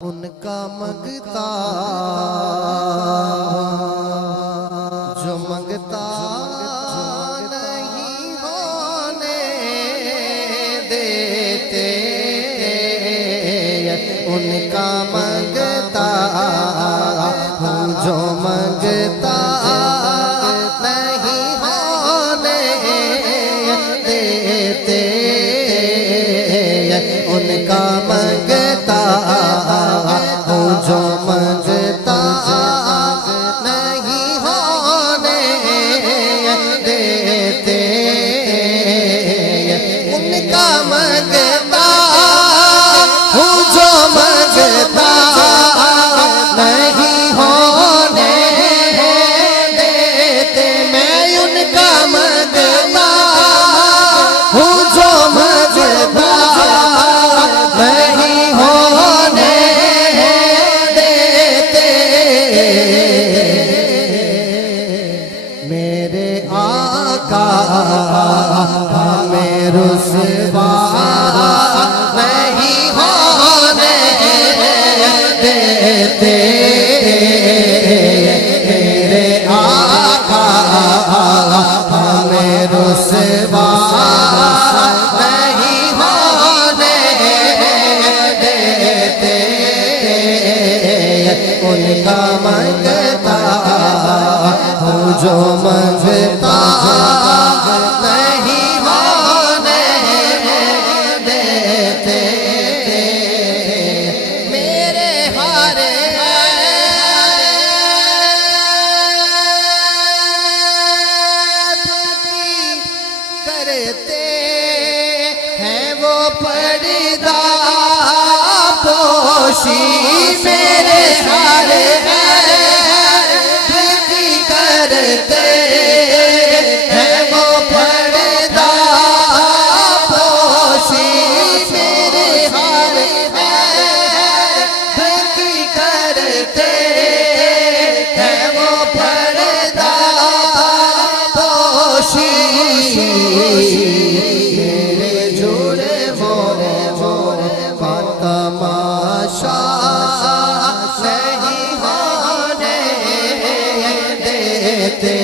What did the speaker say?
उनका मंगता जो मंगता नहीं होने देते, उनका मंगता हूँ जो मंगता नहीं होने देते, उनका मंगता हूँ जो मंगता नहीं होने देते, उनका मंगता हूँ जो मंगता नहीं होने देते, मैं उनका मंगता हूँ जो मंगता नहीं होने देते, मेरे आका हमें रुसवा नहीं होने देते, मेरे आका हमें रुसवा नहीं होने देते, उनका मंगता हूँ जो मंगता नहीं होने देते, मेरे हारे करते हैं वो पर्दा पोशी, मेरे हारे करते हैं वो पर्दा पोशी, मेरे हारे करते हैं वो पर्दा पोशी, मेरे जोड़े मोरे तमाशा नहीं होने देते,